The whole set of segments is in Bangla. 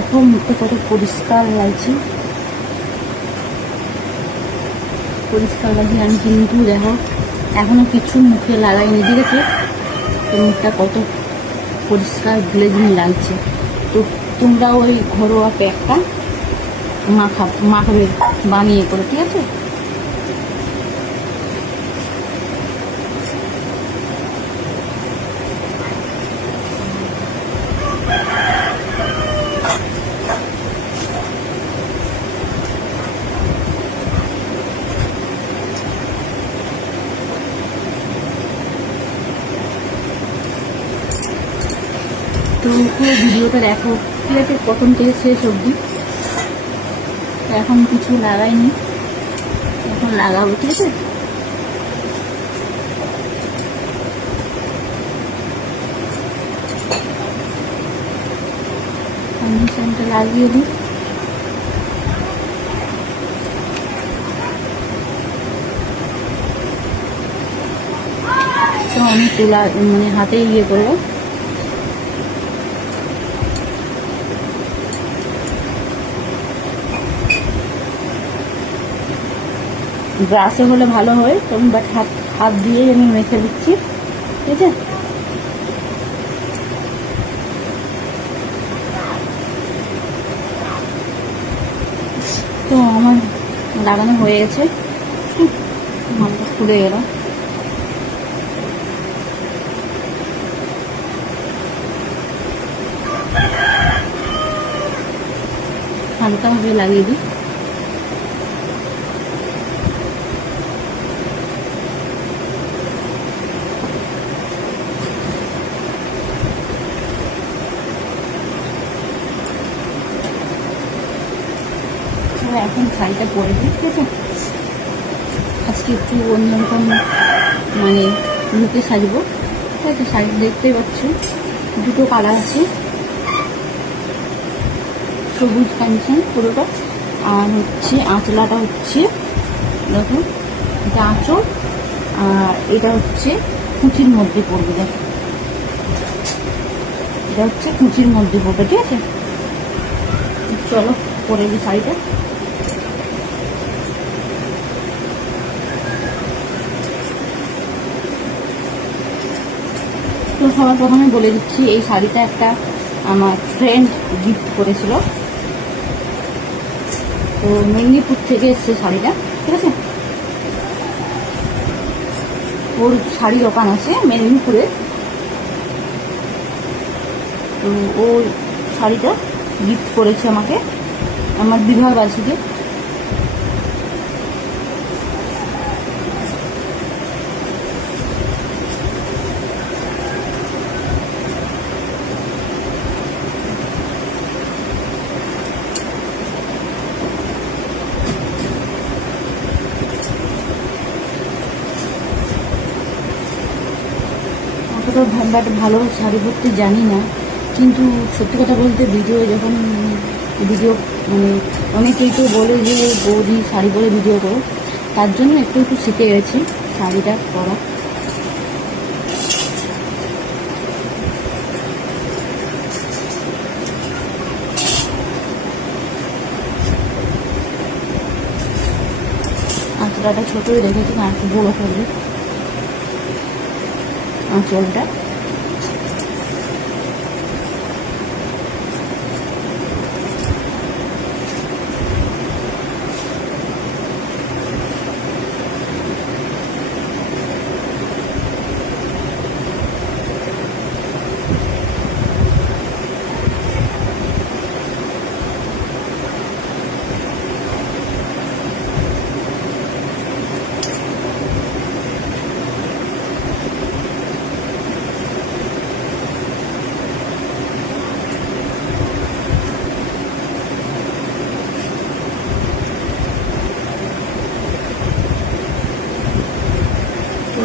দেখো মুখটা কত পরিষ্কার লাগছে, পরিষ্কার লাগছে। আমি কিন্তু দেখো এখনো কিছু মুখে লাগাইনি, ঠিক আছে? তো মুখটা কত পরিষ্কার গ্লেজিং লাগছে। তো তোমরা ওই ঘরোয়া প্যাকটা মাখাবে বানিয়ে করে, ঠিক আছে? তো পুরো ভিডিওটা দেখো, ঠিক আছে? প্রথম থেকে শেষ অবধি। এখন কিছু লাগাইনি, এখন লাগাবো, ঠিক আছে? ফাউন্ডেশনটা লাগিয়ে দিই। তো আমি তুলা মানে হাতে ইয়ে করবো। ব্রাশে হলে ভালো হয়, তখন বাট হাত দিয়েই আমি মেখে দিচ্ছি, ঠিক আছে? তো আমার লাগানো হয়ে গেছে, মালটা খুলে গেল। হালকাভাবে লাগিয়ে দিই। এখন শাড়িটা পরে দিই, ঠিক আছে? আজকে একটু অন্যরকম মানে লুকে সাজবো, ঠিক আছে? শাড়ি দেখতেই পাচ্ছি দুটো কালার আছে, সবুজ কাঞ্চন পুরোটা, আর হচ্ছে আঁচলাটা হচ্ছে দেখো, এটা আঁচল, আর এটা হচ্ছে কুচির মধ্যে পড়বে। দেখো এটা হচ্ছে কুচির মধ্যে পড়বে, ঠিক আছে? চলো পরে দিই শাড়িটা। তো সবার প্রথমে বলে দিচ্ছি, এই শাড়িটা একটা আমার ফ্রেন্ড গিফট করেছিল। তো মেদিনীপুর থেকে এসছে শাড়িটা, ঠিক আছে? ওর শাড়ি দোকান আছে মেদিনীপুরে। তো ও শাড়িটা গিফট করেছে আমাকে আমার বিবাহ বার্ষিকে। অতটা ভালো শাড়ি পরতে জানি না, কিন্তু সত্যি কথা বলতে যখন ভিডিও মানে অনেকেই তো বলে যে বৌদি শাড়ি পরে ভিডিও করো, তার জন্য একটু একটু শিখে গেছি শাড়িটা পরা। আঁচলাটা ছোটোই রেখেছি, আর একটু বড়ো করবে আঁচলটা।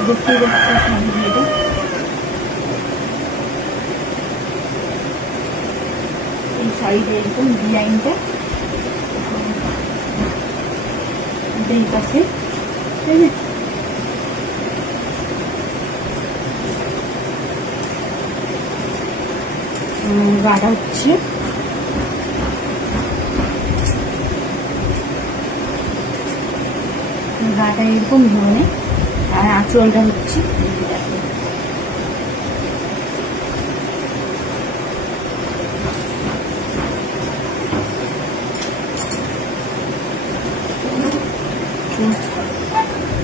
দেখতেই পাচ্ছি এই শাড়িটা এরকম ডিজাইনটা এই পাশে, ঠিক আছে? গাটা হচ্ছে গাটা এরকম ধরনের, আর আঁচলটা হচ্ছে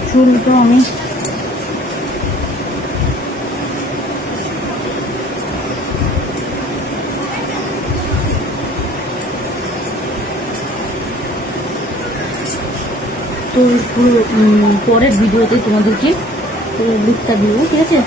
চুলটা আমি তো পুরো পরের ভিডিওতে তোমাদেরকে পুরো লুকটা দিব, ঠিক আছে।